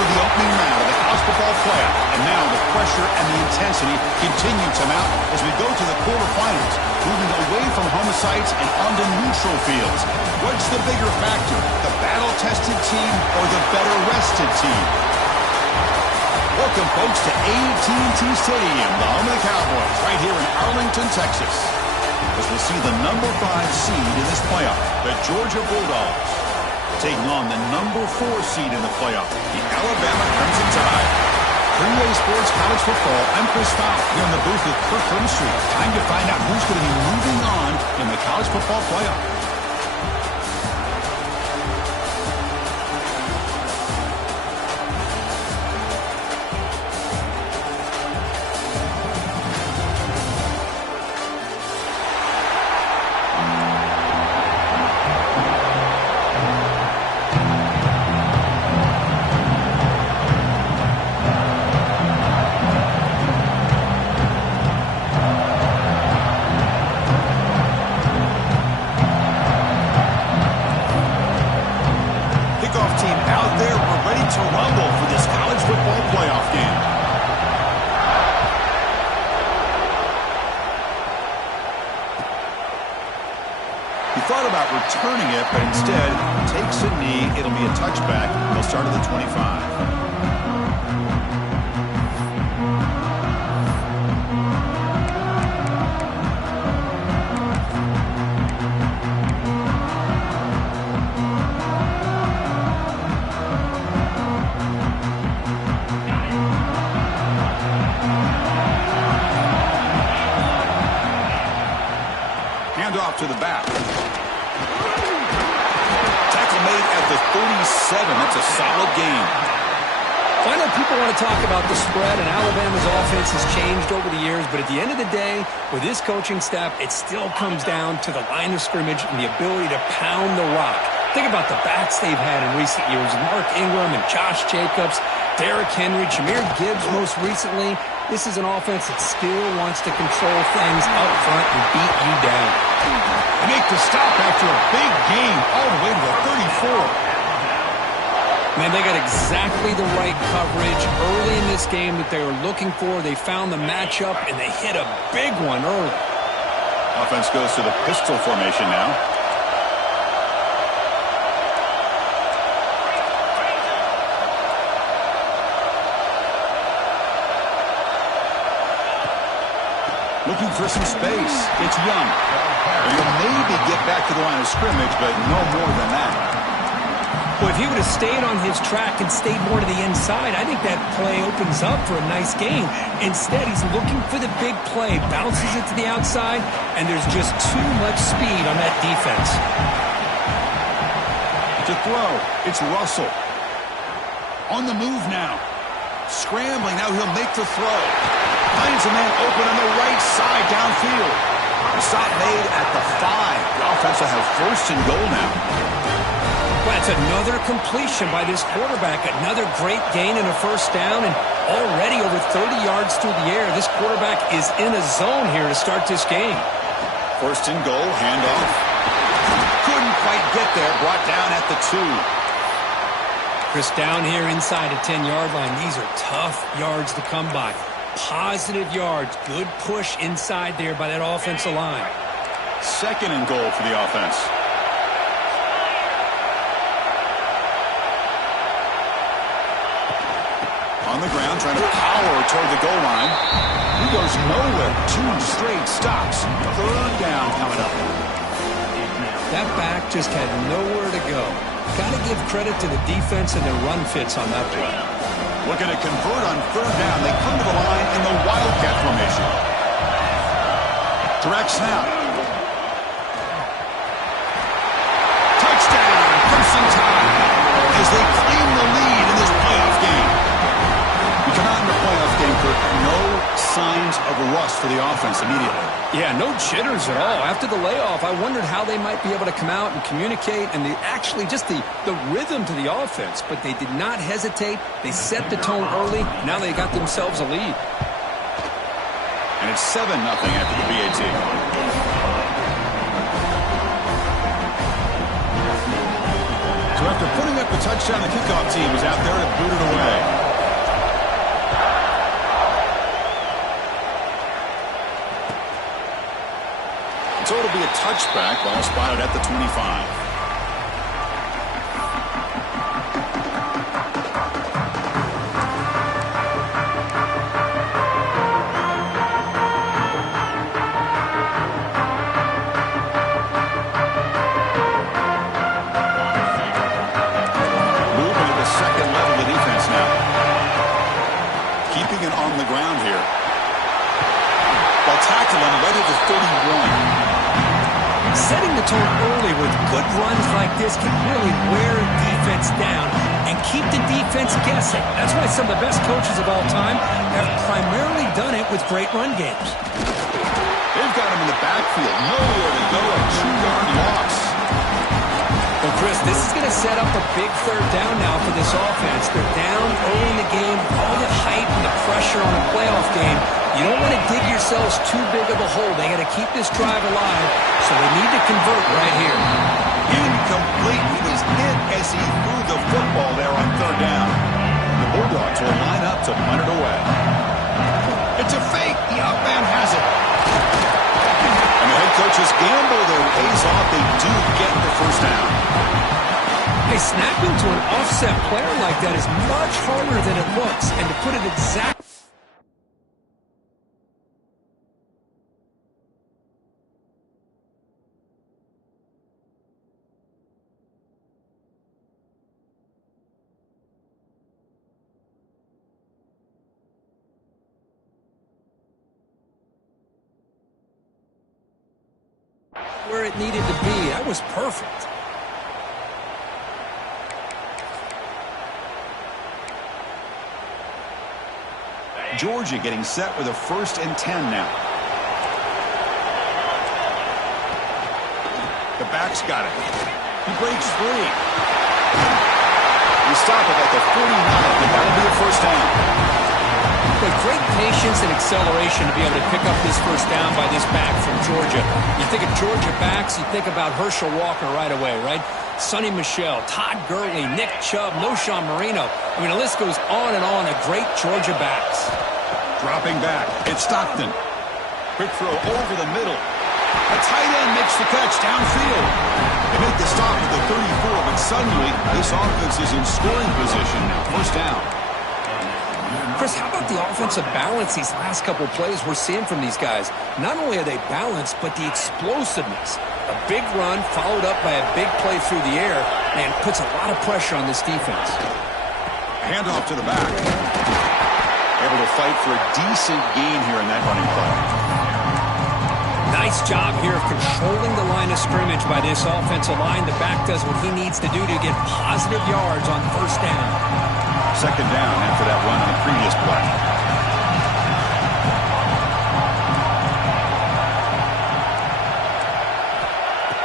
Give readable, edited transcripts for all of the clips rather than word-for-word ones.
through the opening round of the college football playoff, and now the pressure and the intensity continue to mount as we go to the quarterfinals, moving away from home sites and onto neutral fields. What's the bigger factor, the battle-tested team or the better-rested team? Welcome, folks, to AT&T Stadium, the home of the Cowboys, right here in Arlington, Texas, as we see the number 5 seed in this playoff, the Georgia Bulldogs, taking on the number 4 seed in the playoff, the Alabama Crimson Tide. For EA Sports College Football, I'm Chris Fowl here in the booth with Kirk Herbstreit. Time to find out who's going to be moving on in the college football playoff. Returning it, but instead takes a knee. It'll be a touchback. They'll start at the 25. Handoff to the back. The 37. That's a solid game. I know people want to talk about the spread, and Alabama's offense has changed over the years, but at the end of the day, with this coaching staff, it still comes down to the line of scrimmage and the ability to pound the rock. Think about the backs they've had in recent years. Mark Ingram and Josh Jacobs, Derrick Henry, Jahmyr Gibbs most recently. This is an offense that still wants to control things up front and beat you down. They make the stop after a big gain all the way to the 34. Man, they got exactly the right coverage early in this game that they were looking for. They found the matchup, and they hit a big one early. Offense goes to the pistol formation now. Looking for some space. It's Young. He'll maybe get back to the line of scrimmage, but no more than that. Well, if he would have stayed on his track and stayed more to the inside, I think that play opens up for a nice game. Instead, he's looking for the big play, bounces it to the outside, and there's just too much speed on that defense. To throw, it's Russell. On the move now. Scrambling, now he'll make the throw. Finds a man open on the right side downfield. The stop made at the 5. The offense will have first and goal now. Well, it's another completion by this quarterback. Another great gain in a first down, and already over 30 yards through the air. This quarterback is in a zone here to start this game. First and goal, handoff. Couldn't quite get there, brought down at the 2. Chris, down here inside a 10-yard line. These are tough yards to come by. Positive yards. Good push inside there by that offensive line. Second and goal for the offense. On the ground, trying to power toward the goal line. He goes nowhere. 2 straight stops. Third down coming up. That back just had nowhere to go. Got to give credit to the defense and their run fits on that play. Looking to convert on third down. They come to the line in the Wildcat formation. Direct snap. Touchdown, Crimson Tide, as they claim the lead in this playoff game. You come out in the playoff game, Kirk, no signs of a rust for the offense immediately. Yeah, no jitters at all. After the layoff, I wondered how they might be able to come out and communicate and actually just the rhythm to the offense. But they did not hesitate. They set the tone early. Now they got themselves a lead. And it's 7-0 after the BAT. So after putting up the touchdown, the kickoff team was out there to boot it away. So it'll be a touchback, ball spotted at the 25. On the ground here. While tackling right at the 31. Setting the tone early with good runs like this can really wear a defense down and keep the defense guessing. That's why some of the best coaches of all time have primarily done it with great run games. They've got him in the backfield. Nowhere to go. A 2-yard loss. Well, Chris, this is going to set up a big third down now for this offense. They're down early in the game, all the hype and the pressure on a playoff game. You don't want to dig yourselves too big of a hole. They got to keep this drive alive, so they need to convert right here. Incomplete. He was hit as he threw the football there on third down. The Bulldogs will line up to punt it away. It's a fake. The up man has it. And the head coach's gamble there pays off. They do get the first down. Hey, snapping to an offset player like that is much harder than it looks. And to put it exactly... where it needed to be. That was perfect. Georgia getting set with a 1st and 10 now. The back's got it. He breaks free. We stop it at the 49, and that'll be a first down. With great patience and acceleration to be able to pick up this first down by this back from Georgia. You think of Georgia backs, you think about Herschel Walker right away, right? Sonny Michel, Todd Gurley, Nick Chubb, Noshawn Marino. I mean, the list goes on and on of great Georgia backs. Dropping back, it's Stockton. Quick throw over the middle. A tight end makes the catch downfield. They make the stop at the 34, but suddenly this offense is in scoring position now. First down. Chris, how about the offensive balance these last couple of plays we're seeing from these guys? Not only are they balanced, but the explosiveness. A big run followed up by a big play through the air, and puts a lot of pressure on this defense. Handoff to the back. Able to fight for a decent gain here in that running play. Nice job here of controlling the line of scrimmage by this offensive line. The back does what he needs to do to get positive yards on first down. Second down after that run on the previous play.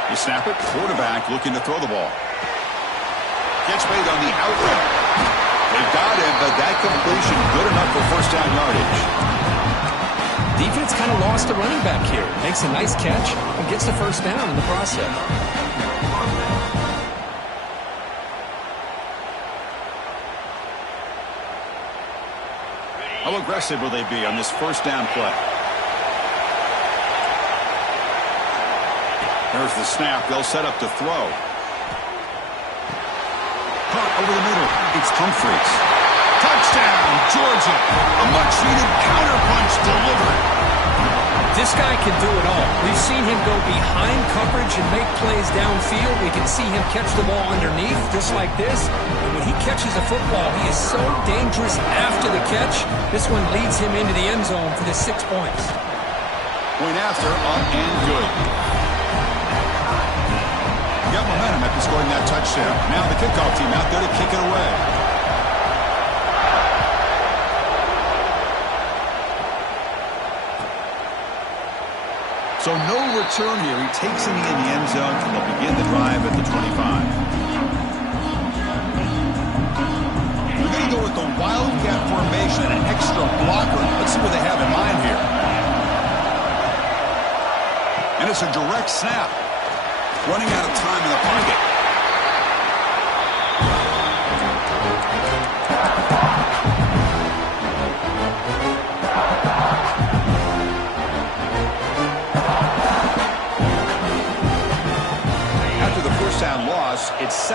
You snap it. Quarterback looking to throw the ball. Gets made on the outlet. They've got him, but that completion good enough for first down yardage. Defense kind of lost the running back here. Makes a nice catch and gets the first down in the process. How aggressive will they be on this first down play? There's the snap. They'll set up to throw. Caught over the middle. It's Humphreys. Touchdown, Georgia. A much-needed counterpunch delivered. This guy can do it all. We've seen him go behind coverage and make plays downfield. We can see him catch the ball underneath, just like this. And when he catches a football, he is so dangerous after the catch. This one leads him into the end zone for the 6 points. Point after, up and good. Got momentum after scoring that touchdown. Now the kickoff team out there to kick it away. So no return here. He takes it in the end zone, and they'll begin the drive at the 25. We're going to go with the wildcat formation and an extra blocker. Let's see what they have in mind here. And it's a direct snap. Running out of time in the pocket.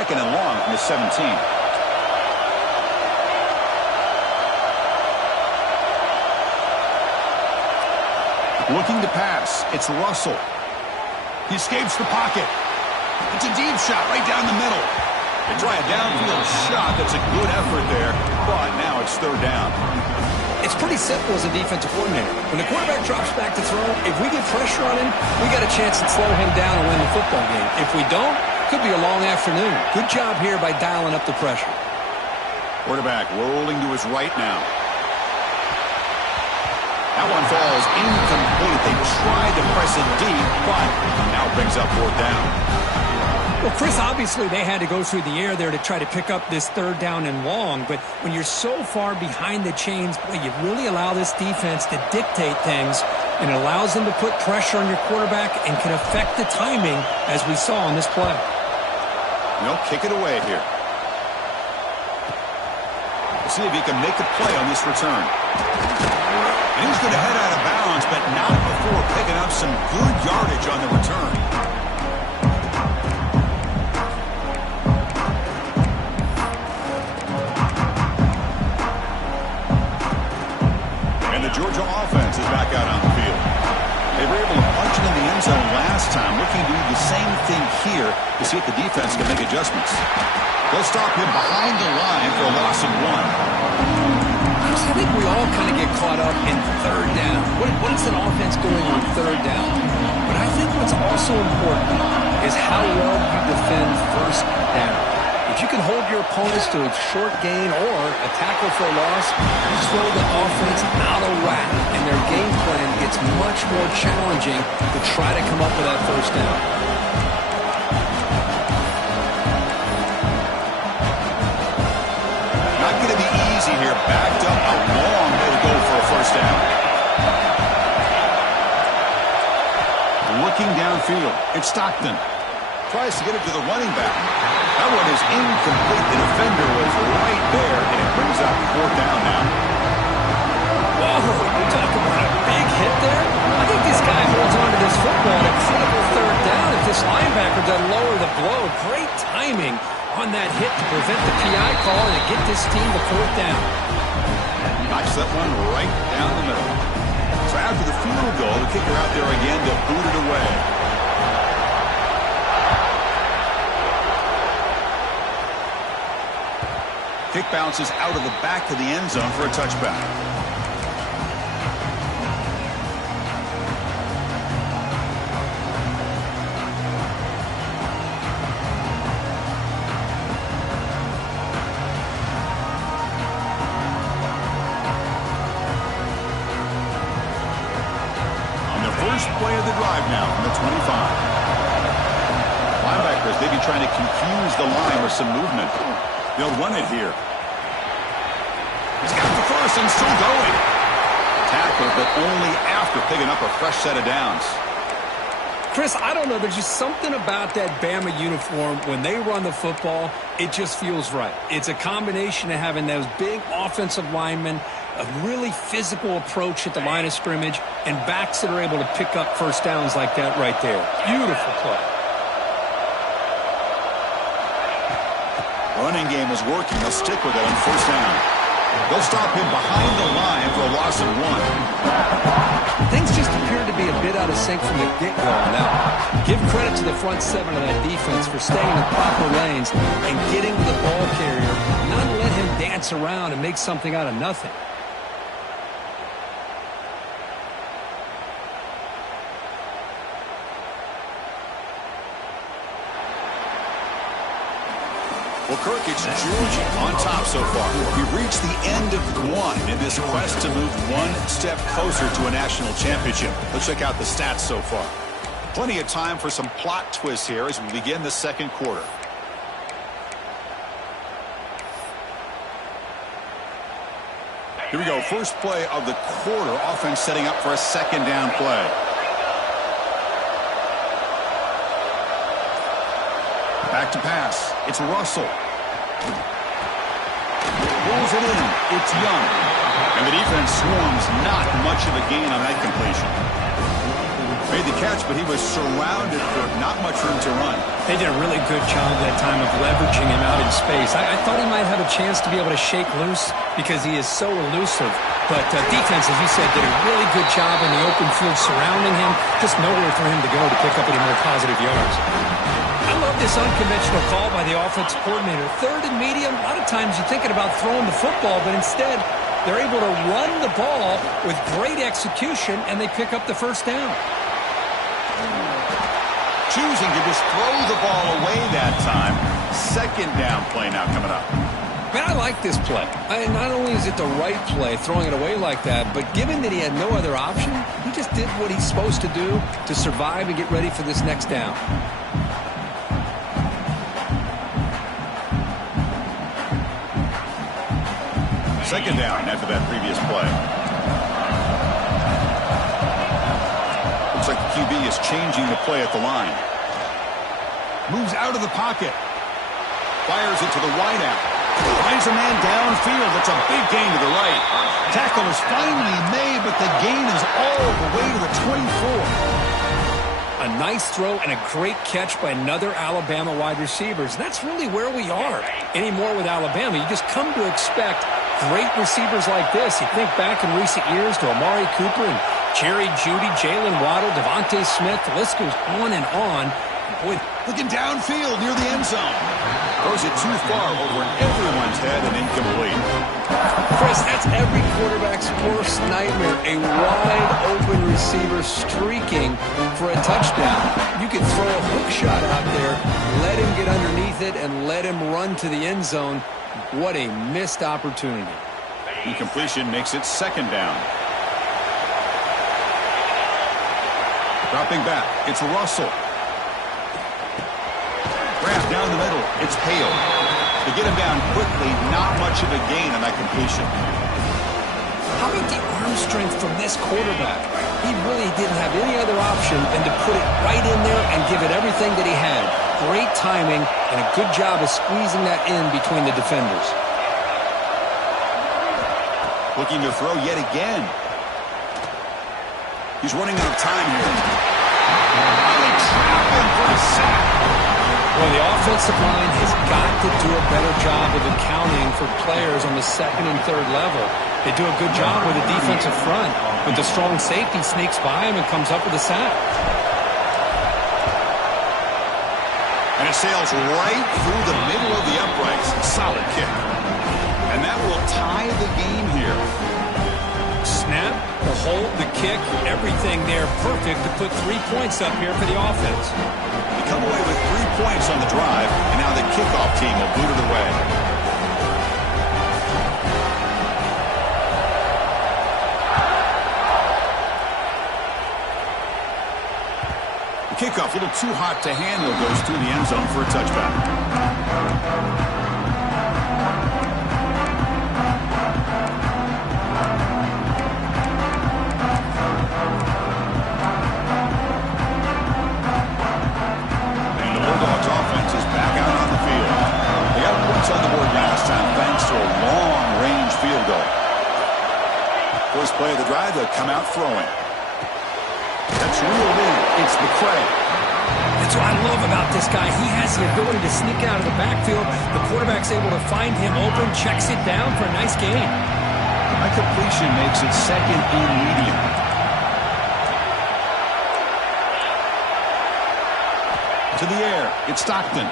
second and long from the 17. Looking to pass. It's Russell. He escapes the pocket. It's a deep shot right down the middle. They try a downfield shot. That's a good effort there, but now it's third down. It's pretty simple as a defensive coordinator. When the quarterback drops back to throw, if we get pressure on him, we got a chance to slow him down and win the football game. If we don't, it could be a long afternoon. Good job here by dialing up the pressure. Quarterback rolling to his right now. That one falls incomplete. They tried to press it deep, but now it brings up fourth down. Well, Chris, obviously they had to go through the air there to try to pick up this third down and long, but when you're so far behind the chains, boy, you really allow this defense to dictate things, and it allows them to put pressure on your quarterback and can affect the timing, as we saw on this play. No, kick it away here. We'll see if he can make a play on this return. And he's going to head out of bounds, but not before picking up some good yardage on the return. And the Georgia offense is back out on the field. They were able to punch it in the end zone last time, looking to do the same thing here to see if the defense can make adjustments. They'll stop him behind the line for a loss of 1. I think we all kind of get caught up in third down. What is an offense doing on third down? But I think what's also important is how well you defend first down. If you can hold your opponents to a short gain or a tackle for a loss, you throw the offense out of whack, and their game plan gets much more challenging to try to come up with that first down. Not going to be easy here. Backed up a long way to go for a first down. Looking downfield. It's Stockton. Tries to get it to the running back. That one is incomplete. The defender was right there, and it brings up fourth down now. Whoa, you talk about a big hit there. I think this guy holds on to this football at a critical third down. If this linebacker doesn't lower the blow, great timing on that hit to prevent the PI call and to get this team to fourth down. Knocks that one right down the middle. So after the field goal, the kicker out there again to boot it away. Kick bounces out of the back of the end zone for a touchback. Play of the drive now from the 25. Linebackers, they be trying to confuse the line with some movement. They'll run it here. He's got the first and still going. Tackle, but only after picking up a fresh set of downs. Chris, I don't know. There's just something about that Bama uniform. When they run the football, it just feels right. It's a combination of having those big offensive linemen, a really physical approach at the line of scrimmage, and backs that are able to pick up first downs like that right there. Beautiful play. Running game is working. They'll stick with it on first down. They'll stop him behind the line for a loss of 1. Things just appear to be a bit out of sync from the get-go. Now, give credit to the front seven of that defense for staying in the proper lanes and getting to the ball carrier, not let him dance around and make something out of nothing. Well, Kirk, it's Georgia on top so far. We've reached the end of one in this quest to move one step closer to a national championship. Let's check out the stats so far. Plenty of time for some plot twists here as we begin the second quarter. Here we go. First play of the quarter. Offense setting up for a second down play. Back to pass. It's Russell. Pulls it in. It's Young. And the defense swarms. Not much of a gain on that completion. Made the catch, but he was surrounded for not much room to run. They did a really good job that time of leveraging him out in space. I thought he might have a chance to be able to shake loose because he is so elusive. But defense, as you said, did a really good job in the open field surrounding him. Just nowhere for him to go to pick up any more positive yards. I love this unconventional call by the offensive coordinator. Third and medium, a lot of times you're thinking about throwing the football, but instead they're able to run the ball with great execution, and they pick up the first down. Choosing to just throw the ball away that time. Second down play now coming up. Man, I like this play. Not only is it the right play, throwing it away like that, but given that he had no other option, he just did what he's supposed to do to survive and get ready for this next down. Second down after that previous play. Looks like the QB is changing the play at the line. Moves out of the pocket. Fires it to the wideout. Finds a man downfield. It's a big gain to the right. Tackle is finally made, but the gain is all the way to the 24. A nice throw and a great catch by another Alabama wide receiver. That's really where we are anymore with Alabama. You just come to expect great receivers like this. You think back in recent years to Amari Cooper and Jerry Jeudy, Jalen Waddle, Devontae Smith. The list goes on and on. Boy, looking downfield near the end zone. Throws it too far over everyone's head and incomplete. Chris, that's every quarterback's worst nightmare. A wide-open receiver streaking for a touchdown. You could throw a hook shot out there, let him get underneath it, and let him run to the end zone. What a missed opportunity. Incompletion makes it second down. Dropping back, it's Russell. Grab down the middle, it's Hale. To get him down quickly, not much of a gain on that completion. How about the arm strength from this quarterback? He really didn't have any other option than to put it right in there and give it everything that he had. Great timing and a good job of squeezing that in between the defenders. Looking to throw yet again. He's running out of time here. They trap him for a sack. Well, the offensive line has got to do a better job of accounting for players on the second and third level. They do a good job with the defensive front, but the strong safety sneaks by him and comes up with a sack. And it sails right through the middle of the uprights. Solid kick. And that will tie the game here. Snap, the hold, the kick, everything there perfect to put 3 points up here for the offense. They come away with 3 points on the drive, and now the kickoff team will boot it away. The kickoff, a little too hot to handle, goes through the end zone for a touchdown. On the board last time thanks to a long-range field goal. First play of the drive, they'll come out throwing. That's reeled in. It's McCray. That's what I love about this guy. He has the ability to sneak out of the backfield. The quarterback's able to find him open, checks it down for a nice gain. That completion makes it second and medium. To the air, it's Stockton.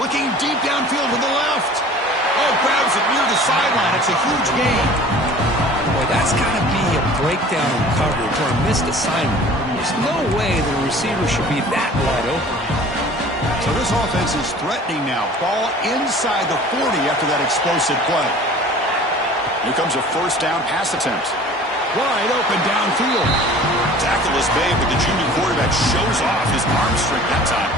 Looking deep downfield to the left. Oh, grabs it near the sideline. It's a huge gain. Boy, that's got to be a breakdown in coverage or a missed assignment. There's no way the receiver should be that wide open. So this offense is threatening now. Ball inside the 40 after that explosive play. Here comes a first down pass attempt. Wide open downfield. Tackle is made, but the junior quarterback shows off his arm strength that time.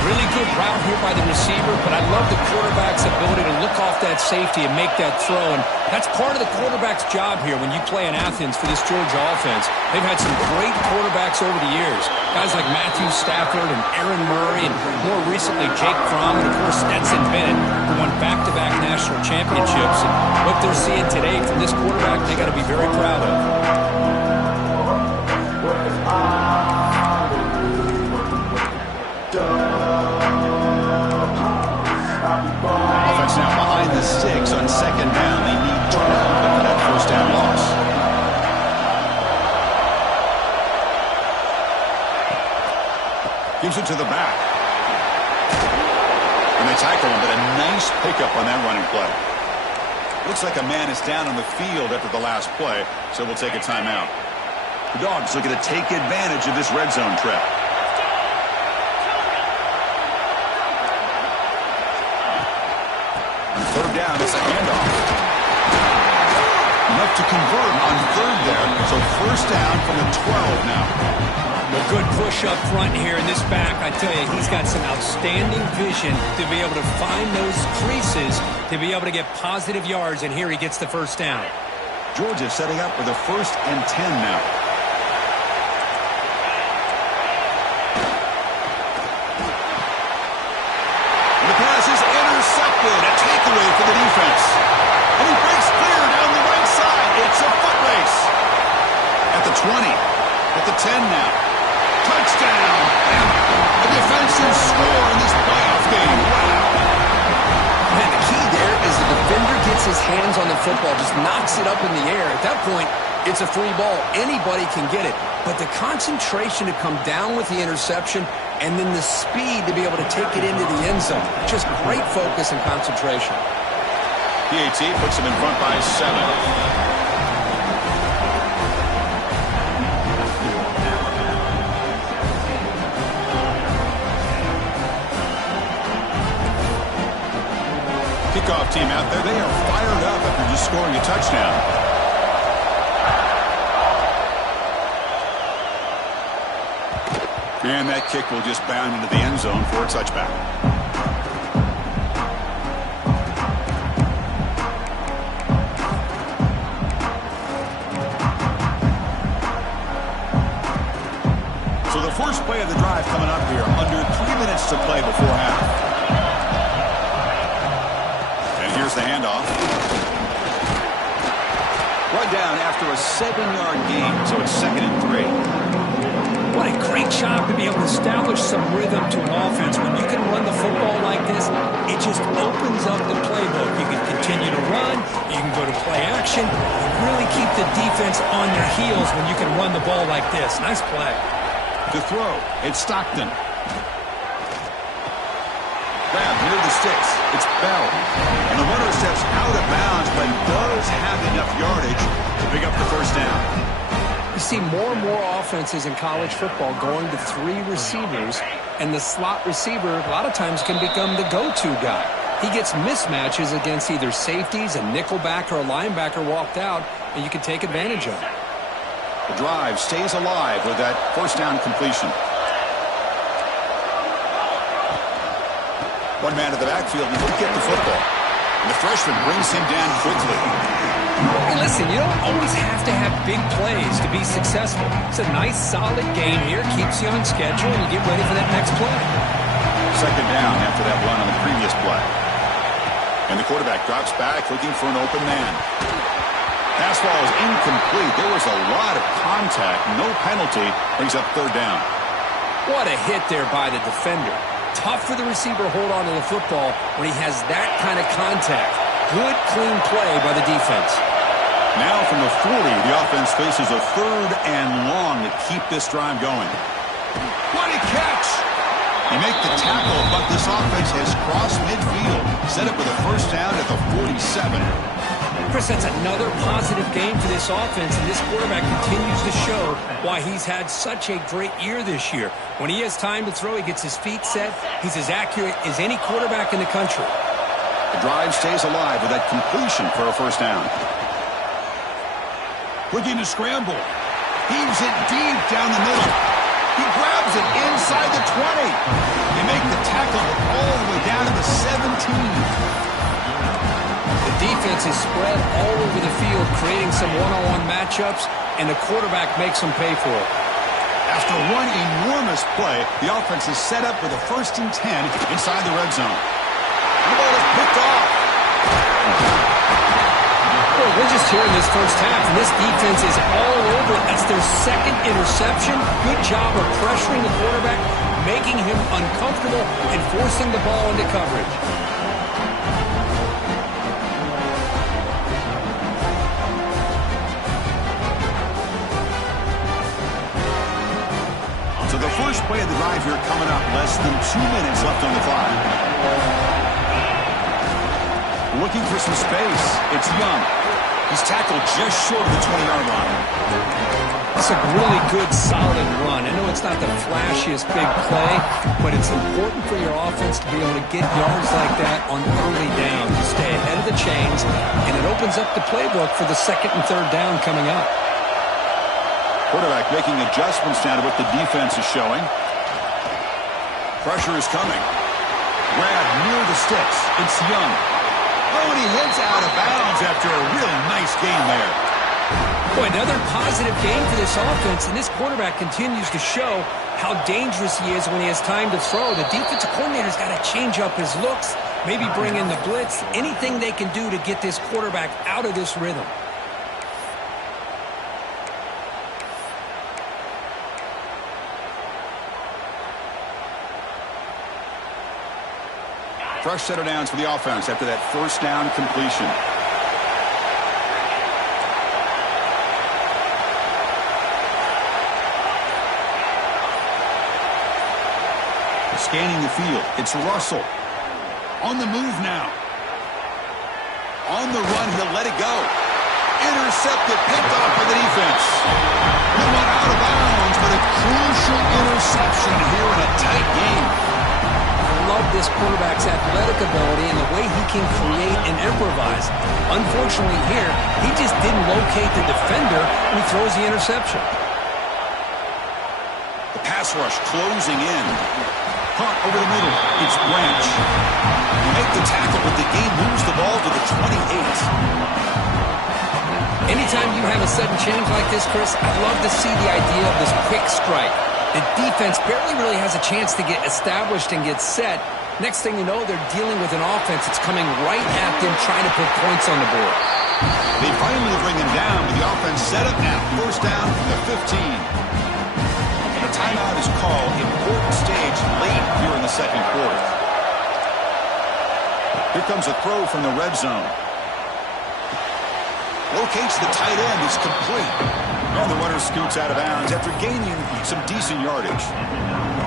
Really good route here by the receiver, but I love the quarterback's ability to look off that safety and make that throw. And that's part of the quarterback's job here when you play in Athens for this Georgia offense. They've had some great quarterbacks over the years. Guys like Matthew Stafford and Aaron Murray, and more recently Jake Fromm, and of course Stetson Bennett, who won back-to-back national championships. And what they're seeing today from this quarterback, they got to be very proud of. Gives it to the back. And they tackle him, but a nice pickup on that running play. Looks like a man is down on the field after the last play, so we'll take a timeout. The Dogs looking to take advantage of this red zone trip. On third down, it's a handoff. Enough to convert on third there, so first down from the 12 now. A good push up front here in this back. I tell you, he's got some outstanding vision to be able to find those creases, to be able to get positive yards, and here he gets the first down. Georgia setting up for the 1st and 10 now. And the pass is intercepted. A takeaway for the defense. And he breaks clear down the right side. It's a foot race. At the 20. At the 10 now. Touchdown. And a defensive score in this playoff game. Wow. Man, the key there is the defender gets his hands on the football, just knocks it up in the air. At that point, it's a free ball. Anybody can get it. But the concentration to come down with the interception and then the speed to be able to take it into the end zone. Just great focus and concentration. PAT puts him in front by 7. Kickoff team out there, they are fired up after just scoring a touchdown. And that kick will just bound into the end zone for a touchback. So the first play of the drive coming up here, under 3 minutes to play before half. Here's the handoff. Run down after a 7-yard gain, so it's 2nd and 3. What a great job to be able to establish some rhythm to an offense. When you can run the football like this, it just opens up the playbook. You can continue to run, you can go to play action, and really keep the defense on their heels when you can run the ball like this. Nice play. The throw, it's Stockton. Grab near the sticks. It's Bell. And the runner steps out of bounds, but does have enough yardage to pick up the first down. You see more and more offenses in college football going to 3 receivers, and the slot receiver a lot of times can become the go-to guy. He gets mismatches against either safeties, a nickelback, or a linebacker walked out, and you can take advantage of it. The drive stays alive with that first down completion. One man to the backfield, and he'll get the football. And the freshman brings him down quickly. Hey, listen, you don't always have to have big plays to be successful. It's a nice, solid game here. Keeps you on schedule, and you get ready for that next play. 2nd down after that run on the previous play. And the quarterback drops back, looking for an open man. Pass ball is incomplete. There was a lot of contact. No penalty. Brings up 3rd down. What a hit there by the defender. Tough for the receiver to hold on to the football when he has that kind of contact. Good, clean play by the defense. Now from the 40, the offense faces a 3rd and long to keep this drive going. What a catch! They make the tackle, but this offense has crossed midfield. Set up with a first down at the 47. Chris, that's another positive game for this offense, and this quarterback continues to show why he's had such a great year this year. When he has time to throw, he gets his feet set. He's as accurate as any quarterback in the country. The drive stays alive with that completion for a first down. Looking to scramble. Heaves it deep down the middle. He grabs it inside the 20. They make the tackle all the way down to the 17. The defense is spread all over the field, creating some one-on-one matchups, and the quarterback makes them pay for it. After one enormous play, the offense is set up with a 1st and 10 inside the red zone. And the ball is picked off. Well, we're just here in this first half, and this defense is all over it. That's their 2nd interception. Good job of pressuring the quarterback, making him uncomfortable, and forcing the ball into coverage. So the first play of the drive here coming up. Less than 2 minutes left on the clock. Looking for some space. It's Young. He's tackled just short of the 20-yard line. It's a really good, solid run. I know it's not the flashiest big play, but it's important for your offense to be able to get yards like that on early downs to stay ahead of the chains, and it opens up the playbook for the second and third down coming up. Quarterback making adjustments now to what the defense is showing. Pressure is coming. Grab near the sticks. It's Young. Oh, and he hits out of bounds after a really nice game there. Boy, another positive game for this offense, and this quarterback continues to show how dangerous he is when he has time to throw. The defensive coordinator's got to change up his looks, maybe bring in the blitz, anything they can do to get this quarterback out of this rhythm. Fresh set of downs for the offense after that first down completion. Scanning the field. It's Russell. On the move now. On the run, he'll let it go. Intercepted, picked off by the defense. He went out of bounds, but a crucial interception here in a tight game. Love this quarterback's athletic ability and the way he can create and improvise. Unfortunately here, he just didn't locate the defender when he throws the interception. The pass rush closing in. Hunt over the middle. It's Branch. You make the tackle, but the game moves the ball to the 28. Anytime you have a sudden change like this, Chris, I'd love to see the idea of this quick strike. The defense barely really has a chance to get established and get set. Next thing you know, they're dealing with an offense that's coming right at them, trying to put points on the board. They finally bring him down, but the offense set up now. First down from the 15. And a timeout is called. Important stage late here in the second quarter. Here comes a throw from the red zone. Locates the tight end. It's complete. And the runner scoots out of bounds after gaining some decent yardage.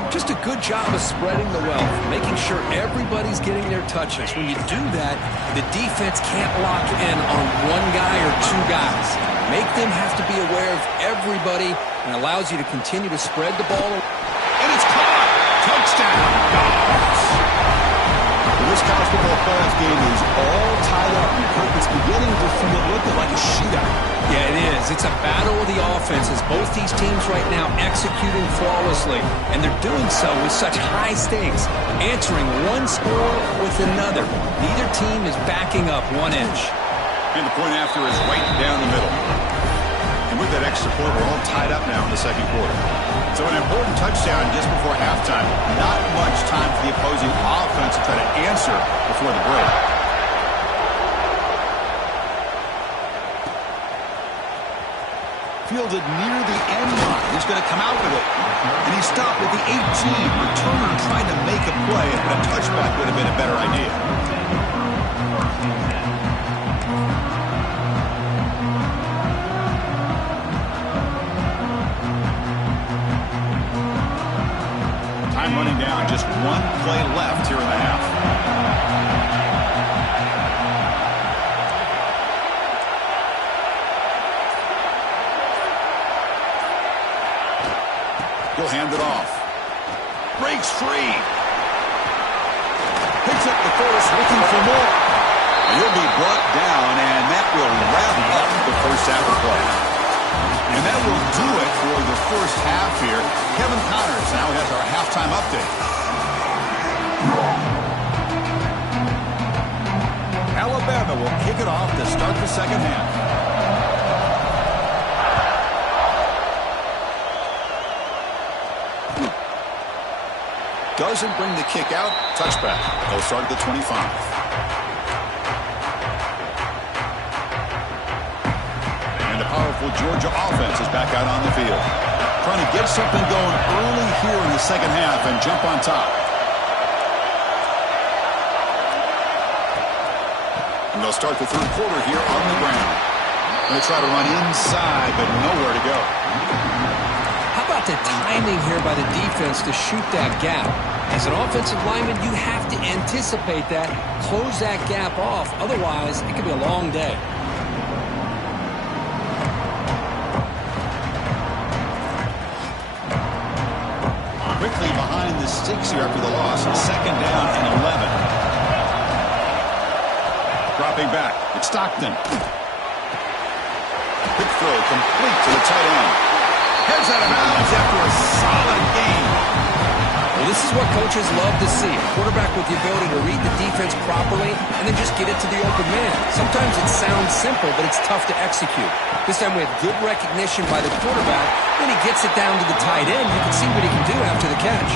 Just a good job of spreading the wealth, making sure everybody's getting their touches. When you do that, the defense can't lock in on one guy or two guys. Make them have to be aware of everybody and allows you to continue to spread the ball. And it's caught. Touchdown, Dogs. This college football playoff game is all tied up. It's beginning to feel looking like a shootout. Yeah, it is. It's a battle of the offenses. Both these teams right now executing flawlessly, and they're doing so with such high stakes, answering one score with another. Neither team is backing up 1 inch. And the point after is right down the middle. And with that extra point, we're all tied up now in the second quarter. So an important touchdown just before halftime. Not much time for the opposing offense to try to answer before the break. Fielded near the end line. He's going to come out with it. And he stopped at the 18. Returner trying to make a play, but a touchback would have been a better idea. Time running down. Just one play left here in the half. He'll hand it off. Breaks free. Picks up the first, looking for more. He'll be brought down, and that will wrap up the first half of play. And that will do it for the first half here. Kevin Connors now has our halftime update. Alabama will kick it off to start the second half. Doesn't bring the kick out. Touchback. They'll start at the 25. And the powerful Georgia offense is back out on the field. Trying to get something going early here in the second half and jump on top. And they'll start the third quarter here on the ground. Going to try to run inside, but nowhere to go. How about the timing here by the defense to shoot that gap? As an offensive lineman, you have to anticipate that, close that gap off. Otherwise, it could be a long day. Quickly behind the sticks here after the loss. 2nd down and 11. Dropping back. It's Stockton. Quick throw complete to the tight end. Heads out of bounds after a solid game. Well, this is what coaches love to see. A quarterback with the ability to read the defense properly and then just get it to the open man. Sometimes it sounds simple, but it's tough to execute. This time we have good recognition by the quarterback. Then he gets it down to the tight end. You can see what he can do after the catch.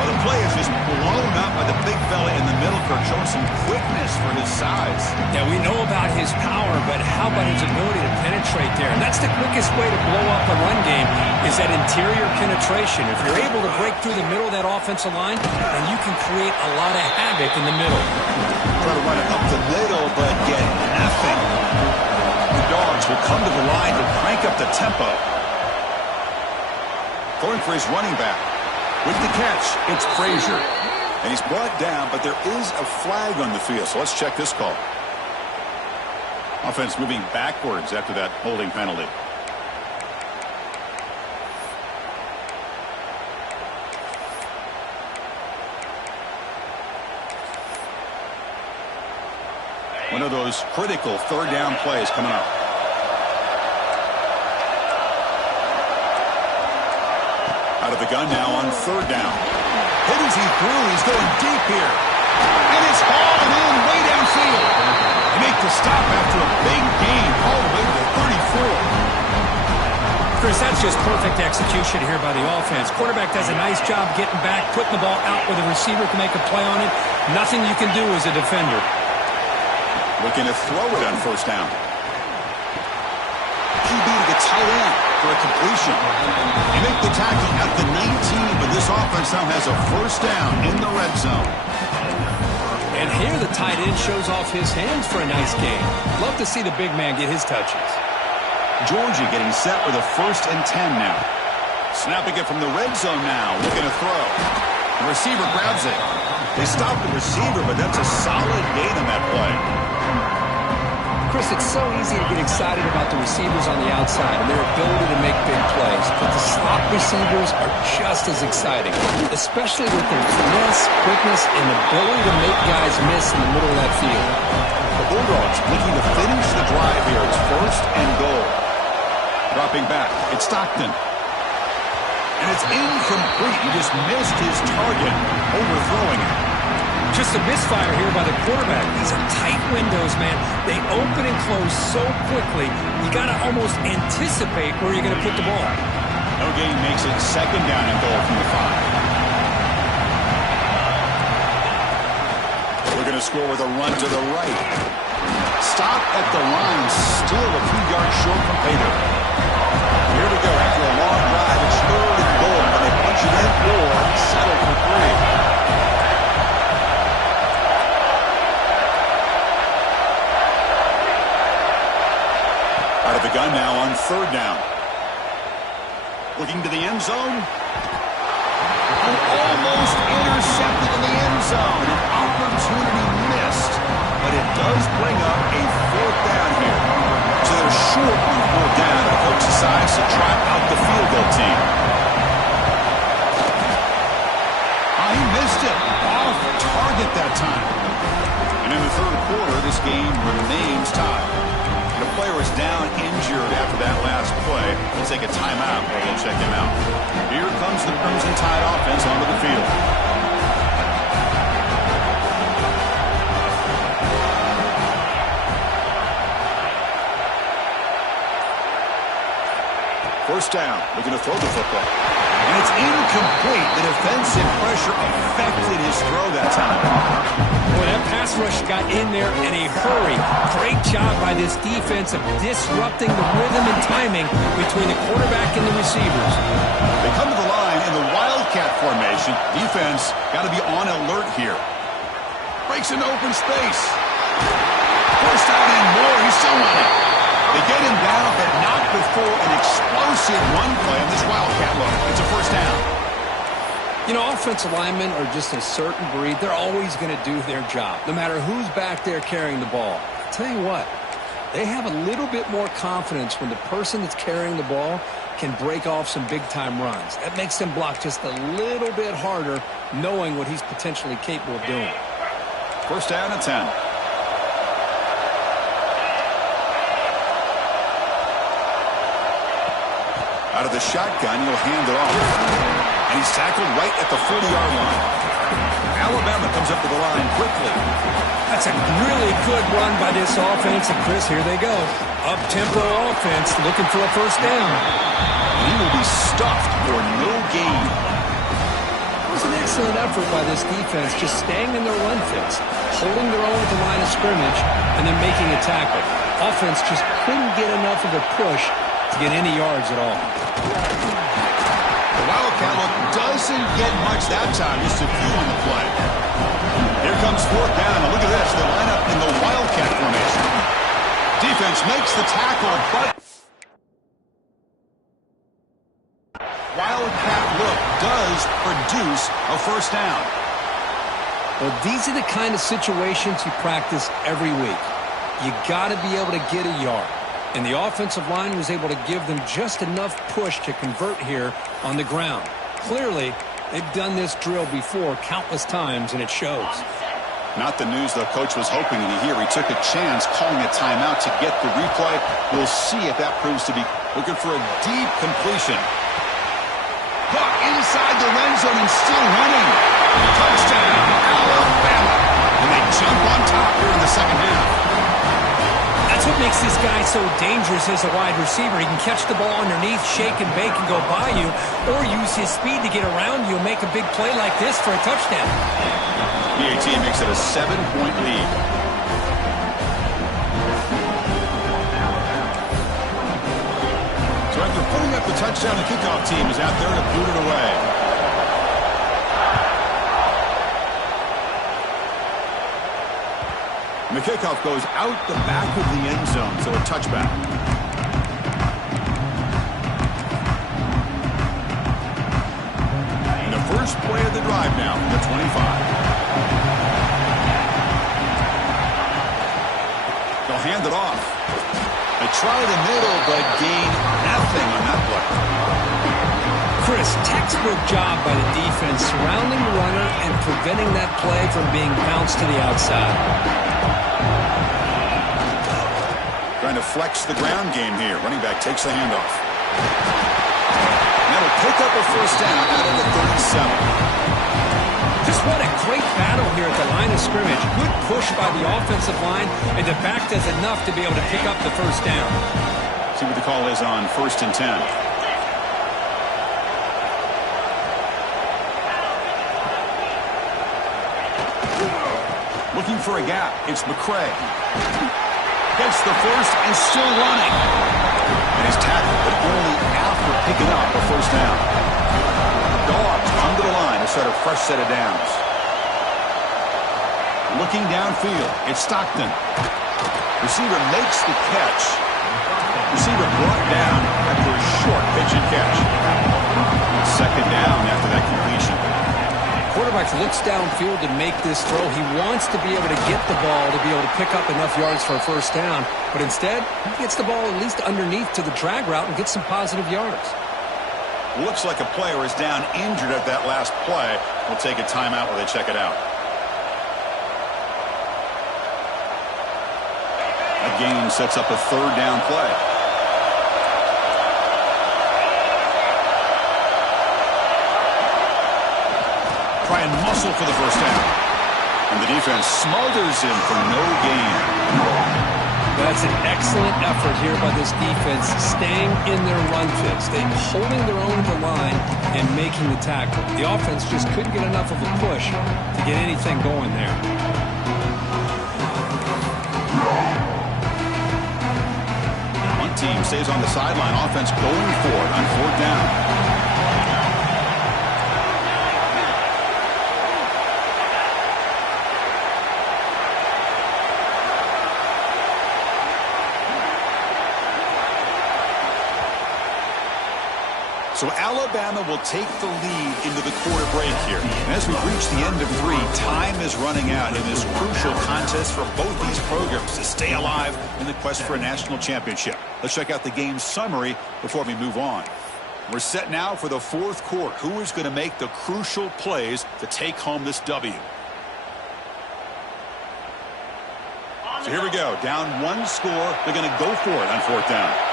Well, the play is just blown up by the big fella in the middle, Kirk, showing some quickness for his size. Yeah, we know about his power, but how about his ability to penetrate there? And that's the quickest way to blow up a run game is that interior penetration. If you're able to break through the middle of that offensive line, then you can create a lot of havoc in the middle. Try to run it up the middle, but get nothing. The Dogs will come to the line to crank up the tempo. Going for his running back. With the catch, it's Frazier. And he's brought down, but there is a flag on the field. So let's check this call. Offense moving backwards after that holding penalty. One of those critical 3rd down plays coming up. Out of the gun now on 3rd down. Hit as he threw. He's going deep here. And it's hauled in way downfield. They make the stop after a big gain all the way to the 34. Chris, that's just perfect execution here by the offense. Quarterback does a nice job getting back, putting the ball out where the receiver can make a play on it. Nothing you can do as a defender. Looking to throw it on 1st down. QB to the tight end for a completion. They make the tackle at the 19, but this offense now has a 1st down in the red zone. And here the tight end shows off his hands for a nice game. Love to see the big man get his touches. Georgia getting set with a 1st and 10 now. Snapping it from the red zone now, looking to throw. The receiver grabs it. They stop the receiver, but that's a solid gain on that play. Chris, it's so easy to get excited about the receivers on the outside and their ability to make big plays, but the slot receivers are just as exciting, especially with their finesse, quickness, and ability to make guys miss in the middle of that field. The Bulldogs looking to finish the drive here. It's 1st and goal. Dropping back, it's Stockton. And it's incomplete. He just missed his target, overthrowing it. Just a misfire here by the quarterback. These are tight windows, man. They open and close so quickly, you got to almost anticipate where you're going to put the ball. No gain makes it 2nd down and goal from the 5. We're going to score with a run to the right. Stop at the line, still a few yards short from pay dirt. Here we go after a long drive. It's 3rd and goal. Can they punch it in or settle for 3? Out of the gun now on 3rd down. Looking to the end zone. Almost intercepted in the end zone. An opportunity missed. But it does bring up a 4th down here. So they're short on 4th down. The coach decides to try out the field goal team. He missed it. Off target that time. And in the 3rd quarter, this game remains tied. The player is down injured after that last play. We'll take a timeout or we'll check him out. Here comes the Crimson Tide offense onto the field. First down, looking to throw the football. And it's incomplete. The defensive pressure affected his throw that time. Boy, that pass rush got in there in a hurry. Great job by this defense of disrupting the rhythm and timing between the quarterback and the receivers. They come to the line in the Wildcat formation. Defense got to be on alert here. Breaks into open space. First down and more. He's still running. They get him down, but not before an explosive run play on this wide You know, offensive linemen are just a certain breed. They're always going to do their job, no matter who's back there carrying the ball. I'll tell you what, they have a little bit more confidence when the person that's carrying the ball can break off some big-time runs. That makes them block just a little bit harder, knowing what he's potentially capable of doing. First down and 10. Out of the shotgun, he'll hand it off. And he's tackled right at the 40-yard line. Alabama comes up to the line quickly. That's a really good run by this offense. And, Chris, here they go. Up-tempo offense looking for a first down. And he will be stuffed for no gain. It was an excellent effort by this defense, just staying in their run fits, holding their own at the line of scrimmage, and then making a tackle. Offense just couldn't get enough of a push to get any yards at all. The Wildcat look doesn't get much that time, just a few on the play. Here comes fourth down, and look at this. They line up in the Wildcat formation. Defense makes the tackle, but Wildcat look does produce a first down. Well, these are the kind of situations you practice every week. You got to be able to get a yard. And the offensive line was able to give them just enough push to convert here on the ground. Clearly, they've done this drill before countless times, and it shows. Not the news the coach was hoping to hear. He took a chance calling a timeout to get the replay. We'll see if that proves to be looking for a deep completion. Caught inside the red zone and still running. Touchdown, Alabama. And they jump on top here in the second half. That's what makes this guy so dangerous as a wide receiver. He can catch the ball underneath, shake and bake and go by you, or use his speed to get around you and make a big play like this for a touchdown. BAT makes it a 7-point lead. So after putting up the touchdown, the kickoff team is out there to boot it away. And the kickoff goes out the back of the end zone, so a touchback. And the first play of the drive now from the 25. They'll hand it off. They try the middle, but gain nothing on that play. Chris, textbook job by the defense surrounding the runner and preventing that play from being bounced to the outside. Trying to flex the ground game here. Running back takes the handoff. That'll pick up a first down out of the 37. Just what a great battle here at the line of scrimmage. Good push by the offensive line, and the back does enough to be able to pick up the first down. See what the call is on 1st and 10. Looking for a gap. It's McCray. Gets the first and still running. And he's tackled, but only after picking up a first down. Dogs come to the line to start a fresh set of downs. Looking downfield, it's Stockton. Receiver makes the catch. Receiver brought down after a short pitch and catch. Second down after that completion. Quarterback looks downfield and make this throw. He wants to be able to get the ball to be able to pick up enough yards for a first down. But instead, he gets the ball at least underneath to the drag route and gets some positive yards. Looks like a player is down injured at that last play. We'll take a timeout while they check it out. That gain sets up a third down play. Try and muscle for the first down. And the defense smothers him for no gain. That's an excellent effort here by this defense, staying in their run fits. They're holding their own at the line and making the tackle. The offense just couldn't get enough of a push to get anything going there. One team stays on the sideline. Offense going for it on 4th down. So Alabama will take the lead into the quarter break here. And as we reach the end of 3, time is running out in this crucial contest for both these programs to stay alive in the quest for a national championship. Let's check out the game summary before we move on. We're set now for the 4th quarter. Who is going to make the crucial plays to take home this W? So here we go. Down 1 score. They're going to go for it on 4th down.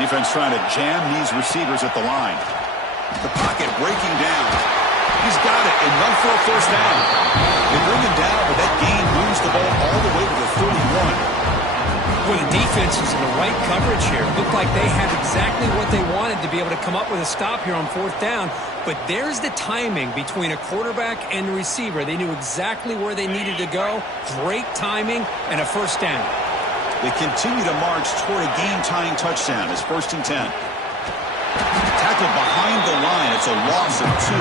Defense trying to jam these receivers at the line. The pocket breaking down. He's got it. Enough for a 1st down. They bring him down, but that gain moves the ball all the way to the 31. Well, the defense is in the right coverage here. It looked like they had exactly what they wanted to be able to come up with a stop here on 4th down. But there's the timing between a quarterback and a receiver. They knew exactly where they needed to go. Great timing and a 1st down. They continue to march toward a game-tying touchdown. It's 1st and 10. Tackled behind the line. It's a loss of 2.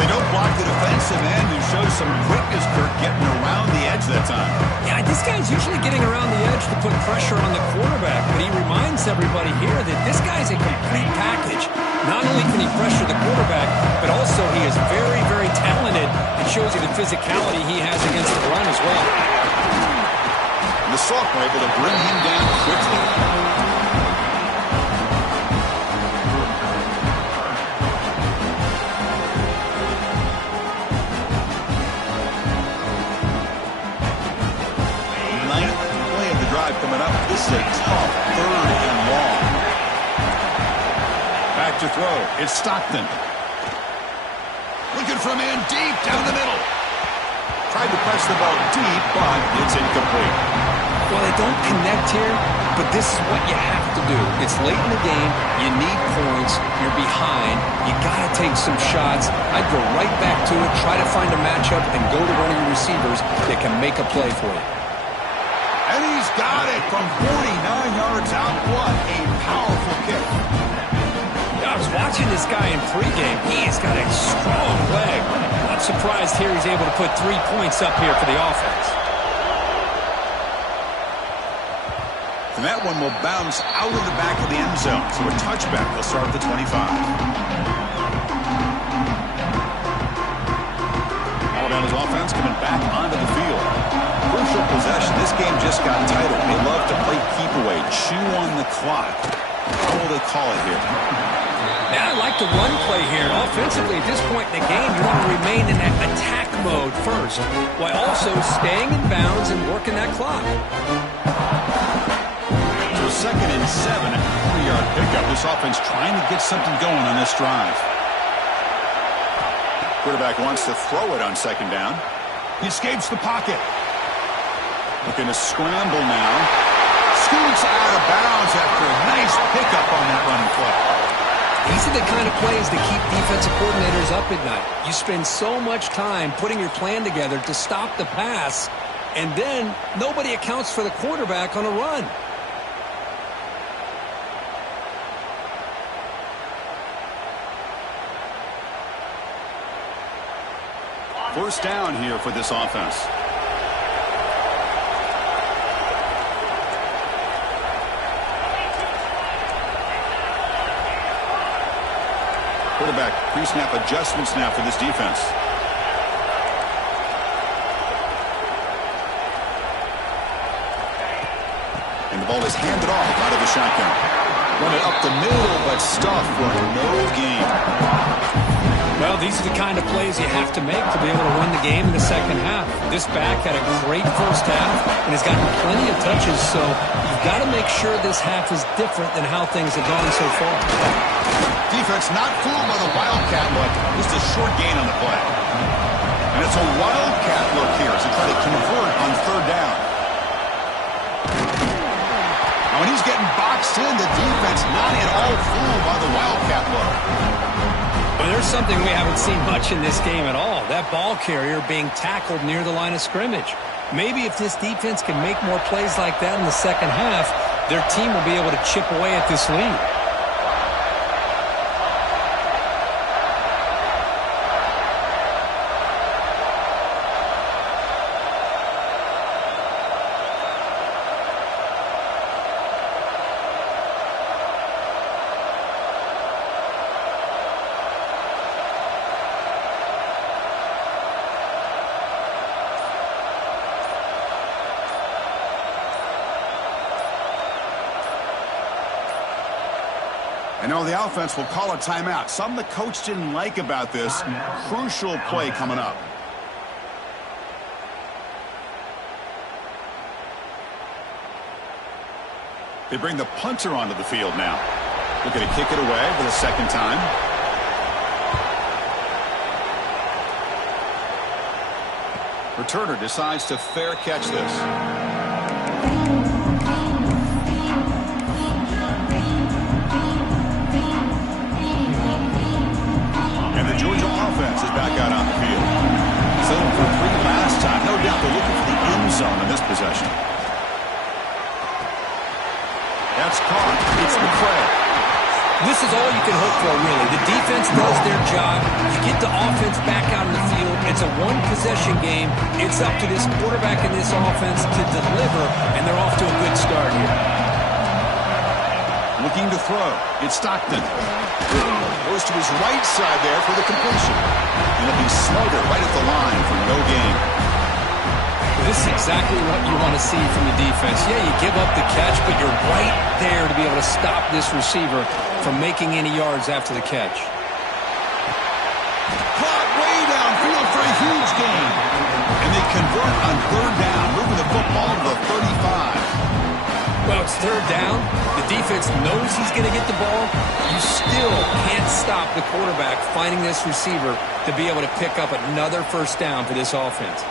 They don't block the defensive end, who shows some quickness, Kirk, getting around the edge that time. Yeah, this guy's usually getting around the edge to put pressure on the quarterback, but he reminds everybody here that this guy's a complete package. Not only can he pressure the quarterback, but also he is very, very talented. It shows you the physicality he has against the run as well. The sophomore able to bring him down quickly. Ninth play of the drive coming up. This is a tough 3rd and long. Back to throw. It's Stockton. Looking for a man deep down the middle. Tried to press the ball deep, but it's incomplete. Well, they don't connect here, but this is what you have to do. It's late in the game. You need points. You're behind. You got to take some shots. I'd go right back to it, try to find a matchup, and go to one of your receivers that can make a play for you. And he's got it from 49 yards out. What a powerful kick. I was watching this guy in pregame. He's got a strong leg. Not surprised here he's able to put 3 points up here for the offense. And that one will bounce out of the back of the end zone. So a touchback will start at the 25. Alabama's offense coming back onto the field. Crucial possession. This game just got tighter. They love to play keep away, chew on the clock. How will they call it here? Yeah, I like the run play here. Offensively, at this point in the game, you want to remain in that attack mode first, while also staying in bounds and working that clock. So 2nd and 7, a 3-yard pickup. This offense trying to get something going on this drive. Quarterback wants to throw it on 2nd down. He escapes the pocket. Looking to scramble now. Scoots out of bounds after a nice pickup on that running play. These are the kind of plays that keep defensive coordinators up at night. You spend so much time putting your plan together to stop the pass, and then nobody accounts for the quarterback on a run. 1st down here for this offense. Quarterback pre-snap adjustments now for this defense. And the ball is handed off out of the shotgun. Run it up the middle, but stuffed for no gain. Well, these are the kind of plays you have to make to be able to win the game in the second half. This back had a great first half and has gotten plenty of touches, so you've got to make sure this half is different than how things have gone so far. Defense not fooled by the Wildcat look. Just a short gain on the play. And it's a Wildcat look here as they try to convert on 3rd down. Now when he's getting boxed in, the defense not at all fooled by the Wildcat look. Well, there's something we haven't seen much in this game at all. That ball carrier being tackled near the line of scrimmage. Maybe if this defense can make more plays like that in the second half, their team will be able to chip away at this lead. And now the offense will call a timeout. Something the coach didn't like about this. Crucial play coming up. They bring the punter onto the field now. Looking to kick it away for the second time. Returner decides to fair catch this. And the Georgia offense is back out on the field. Settled for 3 last time. No doubt they're looking for the end zone in this possession. That's caught. It's McCray. This is all you can hope for, really. The defense does their job. You get the offense back out in the field. It's a one-possession game. It's up to this quarterback and this offense to deliver, and they're off to a good start here. Looking to throw. It's Stockton. Goes to his right side there for the completion. And it'll be Slaughter right at the line for no gain. This is exactly what you want to see from the defense. Yeah, you give up the catch, but you're right there to be able to stop this receiver from making any yards after the catch. Caught way downfield for a huge gain. And they convert on 3rd down, moving the football to the 35. Well, it's 3rd down. The defense knows he's going to get the ball. You still can't stop the quarterback finding this receiver to be able to pick up another 1st down for this offense.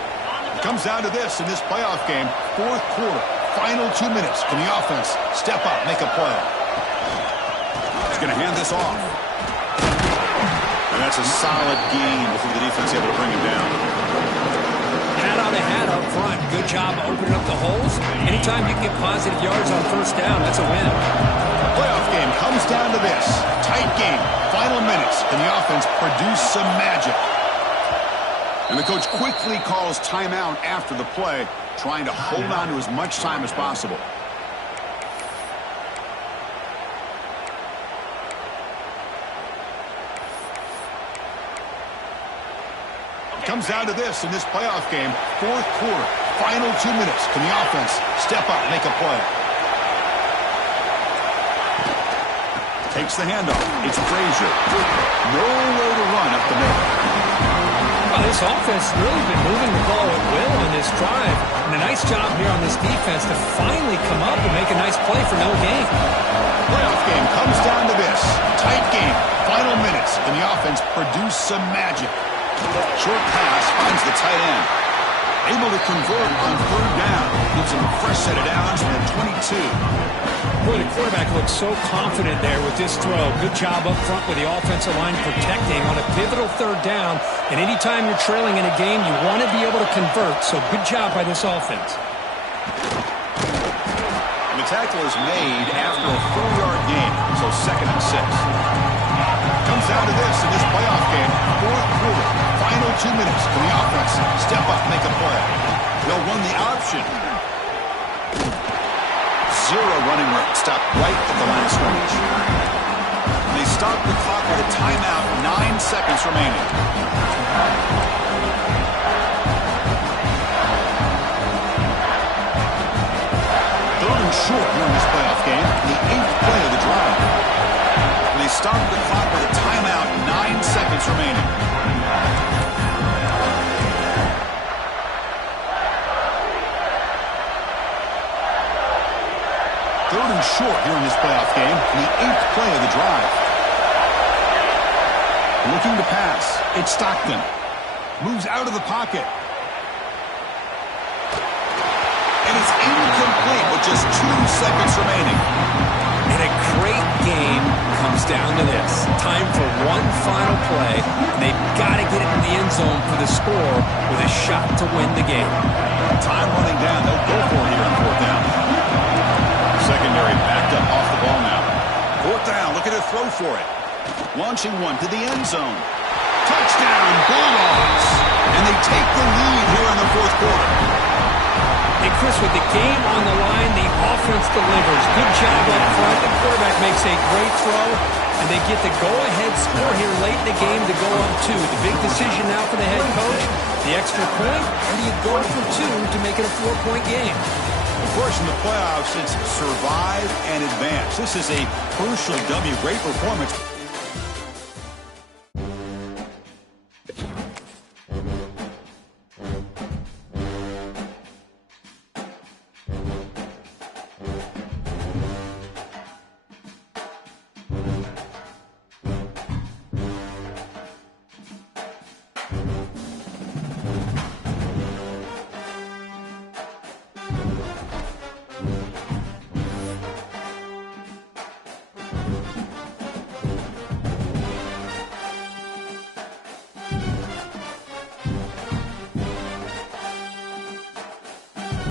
Comes down to this in this playoff game. 4th quarter, final 2 minutes. Can the offense step up, make a play? He's going to hand this off. And that's a solid gain before the defense able to bring him down. Hat on a hat up front. Good job opening up the holes. Anytime you can get positive yards on 1st down, that's a win. The playoff game comes down to this. Tight game. Final minutes. Can the offense produce some magic? And the coach quickly calls timeout after the play, trying to hold on to as much time as possible. It comes down to this in this playoff game. 4th quarter, final 2 minutes. Can the offense step up, make a play? Takes the handoff. It's Frazier. Nowhere to run up the middle. Well, this offense has really been moving the ball at will on this drive. And a nice job here on this defense to finally come up and make a nice play for no gain. Playoff game comes down to this. Tight game. Final minutes. Can the offense produce some magic? Short pass finds the tight end. Able to convert on 3rd down. Gives him a fresh set of downs from 22. Boy, the quarterback looks so confident there with this throw. Good job up front with the offensive line protecting on a pivotal 3rd down. And anytime you're trailing in a game, you want to be able to convert. So good job by this offense. The tackle is made after a 4-yard gain. So 2nd and 6. Comes down to this in this playoff game. 4th quarter, final 2 minutes. Can the offense step up, make a play? They'll run the option. 0 running room. Stopped right at the line of scrimmage. And they stop the clock with a timeout. 9 seconds remaining. 3rd and short here in this playoff game. The 8th play of the drive. And they stop the clock with a timeout. 9 seconds remaining. Short here in this playoff game. The 8th play of the drive. Looking to pass. It's Stockton. Moves out of the pocket. And it's incomplete with just 2 seconds remaining. And a great game comes down to this. Time for one final play. And they've got to get it in the end zone for the score with a shot to win the game. Time running down. They'll go for it here on 4th down. Secondary backed up off the ball now. 4th down, looking to throw for it. Launching one to the end zone. Touchdown, Bulldogs. And they take the lead here in the 4th quarter. And Chris, with the game on the line, the offense delivers. Good job up front. The quarterback makes a great throw. And they get the go-ahead score here late in the game to go up 2. The big decision now for the head coach, the extra point, or do you go for 2 to make it a 4-point game? Of course, in the playoffs, it's survive and advance. This is a crucial W. Great performance.